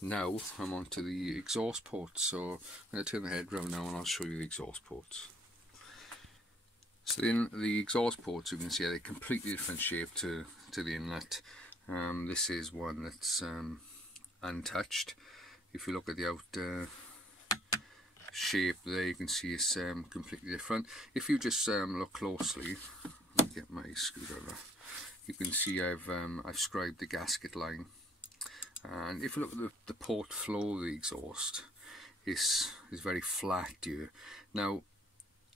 now I'm on to the exhaust ports, so I'm going to turn the head round now and I'll show you the exhaust ports. So in the exhaust ports, you can see they're completely different shape to the inlet. This is one that's untouched. If you look at the outer shape there, you can see it's completely different. If you just look closely, let me get my screwdriver, you can see I've scribed the gasket line. And if you look at the port flow of the exhaust, it's very flat here. Now,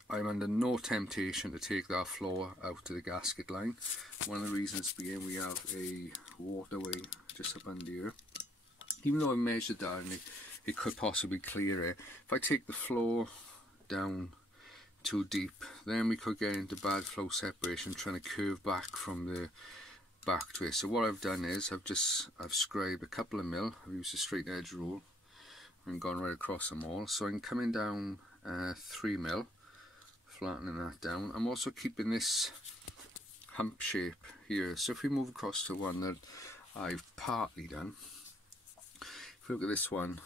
I'm under no temptation to take that flow out to the gasket line. One of the reasons being we have a waterway just up under here. Even though I measured that and it could possibly clear it, if I take the flow down too deep, then we could get into bad flow separation trying to curve back from the back to it. So what I've done is I've scribed a couple of mil. I've used a straight edge rule and gone right across them all. So I'm coming down 3 mil, flattening that down. I'm also keeping this hump shape here. So if we move across to one that I've partly done, if you look at this one,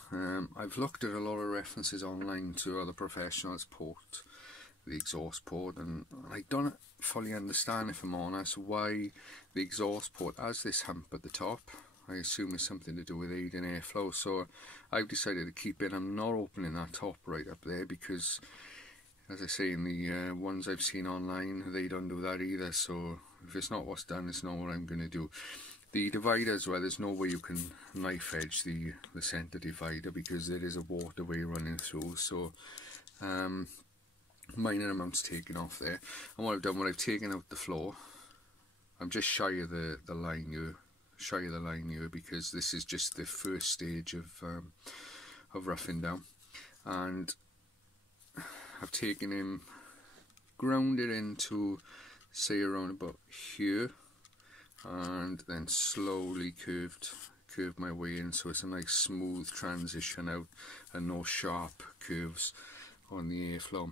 I've looked at a lot of references online to other professionals port the exhaust port, and I don't fully understand, if I'm honest, why the exhaust port has this hump at the top. I assume it's something to do with aiding airflow, so I've decided to keep it. I'm not opening that top right up there because, as I say, in the ones I've seen online, they don't do that either. So if it's not what's done, it's not what I'm going to do. The divider as well, there's no way you can knife edge the centre divider because there is a waterway running through, so minor amounts taken off there. And what I've done, when I've taken out the floor, I'm just shy of the line here, because this is just the first stage of roughing down. And I've taken him, ground it into, say, around about here, and then slowly curved my way in, so it's a nice smooth transition out and no sharp curves on the airflow.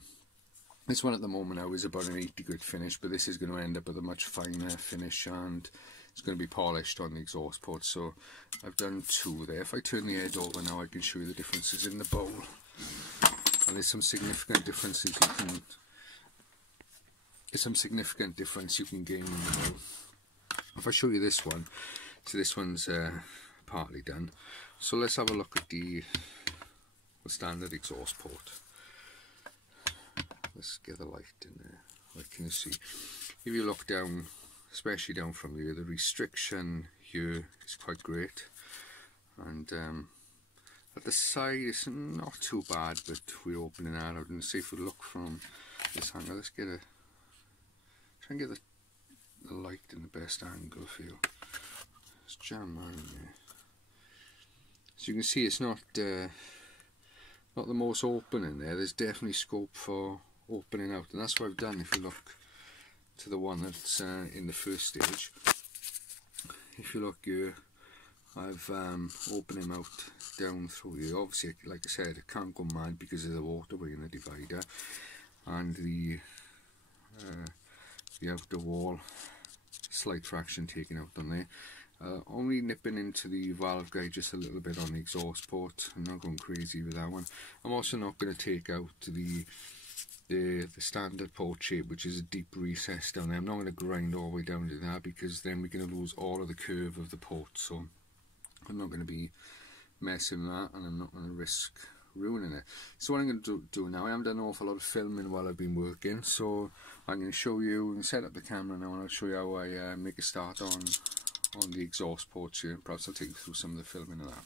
This one at the moment now is about an 80 grit finish, but this is going to end up with a much finer finish and it's going to be polished on the exhaust port. So I've done 2 there. If I turn the head over now, I can show you the differences in the bowl. And there's some significant differences you can gain in the bowl. If I show you this one, so this one's partly done. So let's have a look at the standard exhaust port. Let's get the light in there. What can you see? If you look down, especially down from here, the restriction here is quite great, and at the side it's not too bad, but we're opening that out. And see if we look from this angle, let's get try and get the light in the best angle for you. Let's jam that in there. So you can see it's not the most open in there. There's definitely scope for opening out, and that's what I've done. If you look to the one that's in the first stage, if you look here, I've opened him out down through here. Obviously, like I said, it can't go mad because of the waterway in the divider, and the outer wall, slight fraction taken out on there. Only nipping into the valve guide just a little bit on the exhaust port. I'm not going crazy with that one. I'm also not going to take out the standard port shape, which is a deep recess down there. I'm not going to grind all the way down to that because then we're going to lose all of the curve of the port. So I'm not going to be messing with that, and I'm not going to risk ruining it. So what I'm going to do now, I haven't done an awful lot of filming while I've been working, so I'm going to show you and set up the camera now, and I'll show you how I make a start on the exhaust ports here. Perhaps I'll take you through some of the filming of that.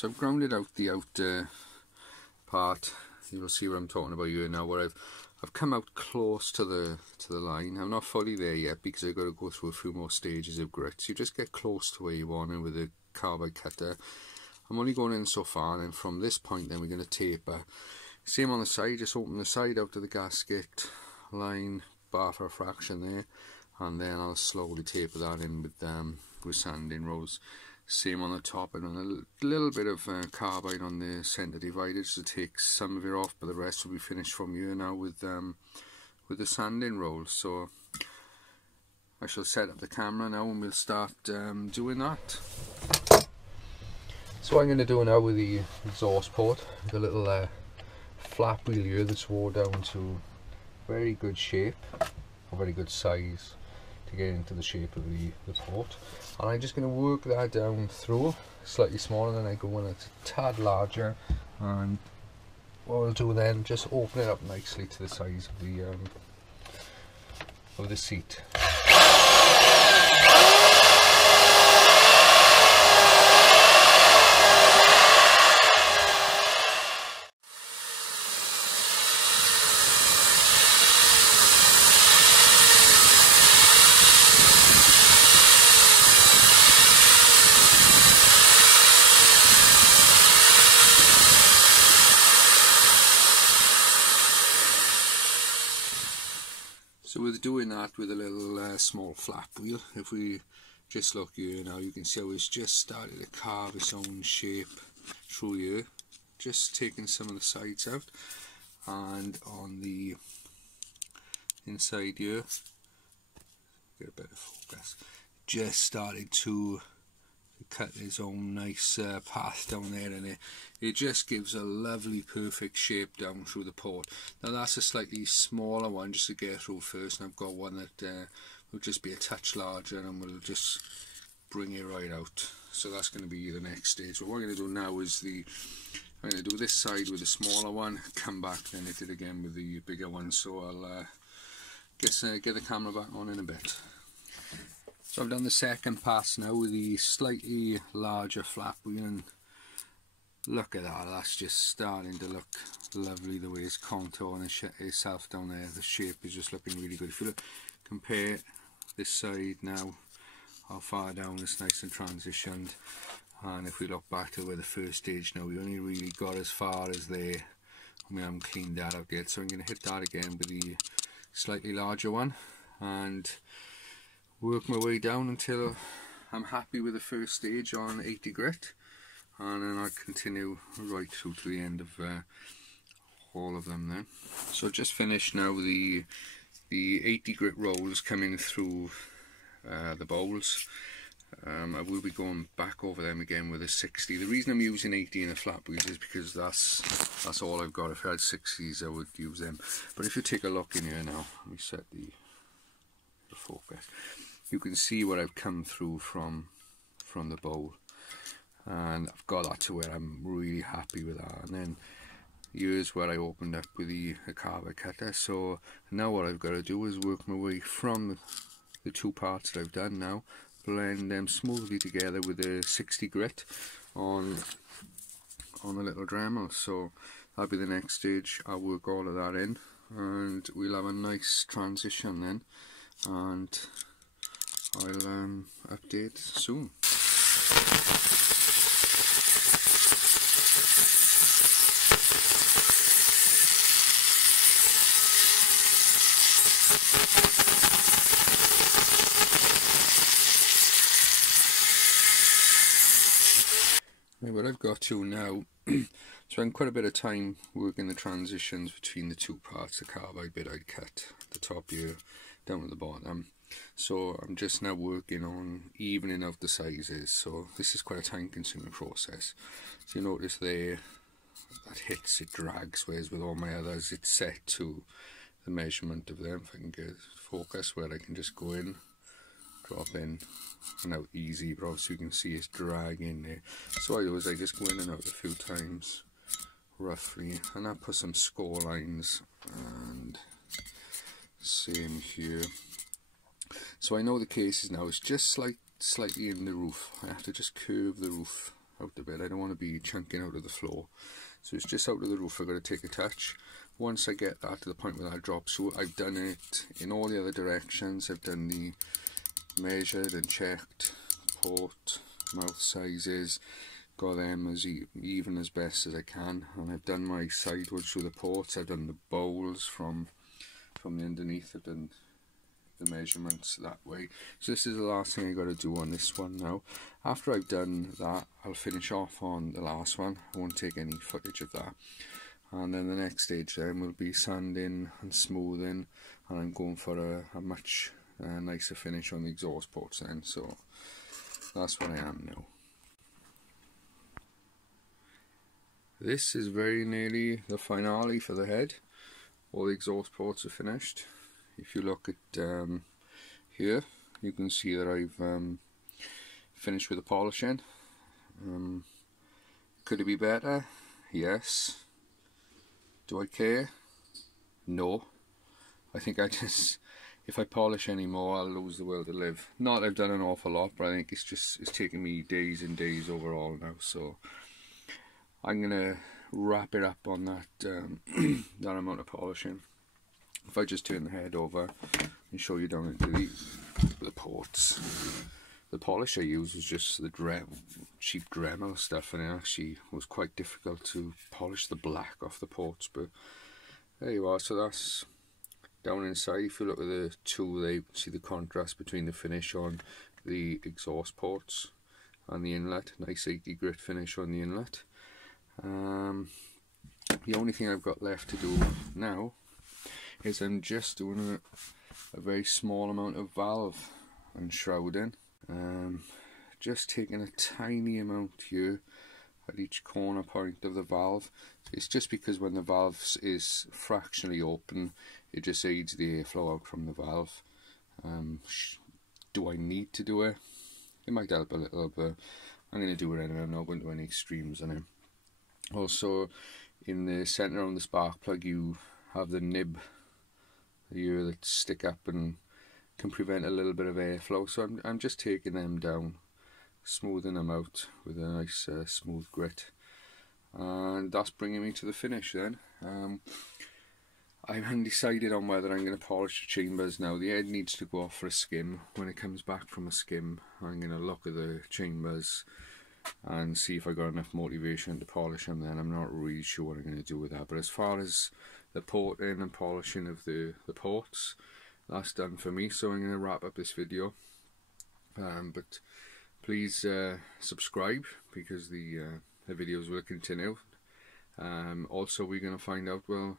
So I've grounded out the outer part. You'll see what I'm talking about here now, where I've come out close to the line. I'm not fully there yet because I've got to go through a few more stages of grit. So you just get close to where you want it with a carbide cutter. I'm only going in so far, and then from this point then we're going to taper. Same on the side, just open the side out of the gasket, line, bar for a fraction there, and then I'll slowly taper that in with sanding rolls. Same on the top, and a little bit of carbide on the centre divider just to take some of it off, but the rest will be finished from here now with the sanding rolls. So I shall set up the camera now and we'll start doing that. So what I'm going to do now with the exhaust port, the little flap wheel here that's wore down to very good shape, or very good size to get into the shape of the port, and I'm just going to work that down through slightly smaller, than I go when it's a tad larger, and what I'll do then, just open it up nicely to the size of the seat. So with doing that with a little small flap wheel, if we just look here now, you can see how it's just started to carve its own shape through here, just taking some of the sides out, and on the inside here, get a better focus, just started to cut his own nice path down there, and it just gives a lovely perfect shape down through the port. Now that's a slightly smaller one just to get through first, and I've got one that will just be a touch larger and will just bring it right out. So that's going to be the next stage. What we're going to do now is I'm going to do this side with the smaller one, come back, then hit it again with the bigger one. So I'll get the camera back on in a bit. So I've done the second pass now with the slightly larger flap wheel, and look at that, that's just starting to look lovely the way it's contouring itself down there. The shape is just looking really good. If you compare this side now, how far down it's nice and transitioned, and if we look back to where the first stage now, we only really got as far as there, and we haven't cleaned that up yet. So I'm going to hit that again with the slightly larger one and work my way down until I'm happy with the first stage on 80 grit, and then I'll continue right through to the end of all of them then. So just finished now the 80 grit rolls coming through the bowls. I will be going back over them again with a 60. The reason I'm using 80 in the flap wheels is because that's all I've got. If I had 60s I would use them, but if you take a look in here now, let me set the focus, you can see what I've come through from the bowl, and I've got that to where I'm really happy with that. And then here's where I opened up with the carbide cutter. So now what I've got to do is work my way from the two parts that I've done now, blend them smoothly together with a 60 grit on a little Dremel. So that'll be the next stage. I'll work all of that in, and we'll have a nice transition then, and I'll update soon. What I've got to now, spent quite a bit of time working the transitions between the two parts, the carbide bit I'd cut, the top here down at the bottom. So I'm just now working on evening out the sizes, so this is quite a time consuming process. So you notice there, that hits, it drags, whereas with all my others it's set to the measurement of them. If I can get focus where I can just go in, drop in and out easy, but obviously you can see it's dragging there. So what I do is I just go in and out a few times roughly, and I put some score lines, and same here. So I know the cases now, it's just slightly in the roof. I have to just curve the roof out the bed. I don't want to be chunking out of the floor, so it's just out of the roof. I've got to take a touch. Once I get that to the point where that drops, so I've done it in all the other directions. I've done the measured and checked port mouth sizes, got them as even as best as I can, and I've done my sideways through the ports. I've done the bowls from the underneath. I've done the measurements that way. So this is the last thing I got to do on this one now. After I've done that, I'll finish off on the last one. I won't take any footage of that, and then the next stage then will be sanding and smoothing, and I'm going for a much nicer finish on the exhaust ports then. So that's what I am now. This is very nearly the finale for the head. All the exhaust ports are finished. If you look at here, you can see that I've finished with the polishing. Could it be better? Yes. Do I care? No. I think if I polish any more, I'll lose the will to live. Not that I've done an awful lot, but I think it's taking me days and days overall now. So I'm gonna wrap it up on that that amount of polishing. If I just turn the head over and show you down into the ports, the polish I used was just the cheap Dremel stuff, and it actually was quite difficult to polish the black off the ports. But there you are. So that's down inside. If you look at the tool there, you can see the contrast between the finish on the exhaust ports and the inlet. Nice 80 grit finish on the inlet. The only thing I've got left to do now is I'm just doing a very small amount of valve and shrouding. Just taking a tiny amount here at each corner point of the valve. It's just because when the valve is fractionally open, it just aids the airflow out from the valve. Do I need to do it? It might help a little, but I'm going to do it anyway. I'm not going to do any extremes on it. Also, in the centre on the spark plug, you have the nib here that stick up and can prevent a little bit of airflow. So I'm just taking them down, smoothing them out with a nice smooth grit, and that's bringing me to the finish then. I haven't decided on whether I'm going to polish the chambers now. The head needs to go off for a skim. When it comes back from a skim, I'm going to look at the chambers and see if I got enough motivation to polish them. Then I'm not really sure what I'm going to do with that. But as far as the porting and polishing of the ports, that's done for me. So I'm going to wrap up this video. But please subscribe, because the videos will continue. Also, we're going to find out, well,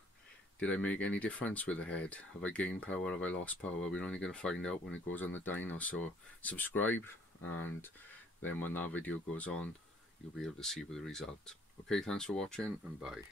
did I make any difference with the head? Have I gained power? Have I lost power? We're only going to find out when it goes on the dyno. So subscribe, and then when that video goes on, you'll be able to see the result. Okay, thanks for watching, and bye.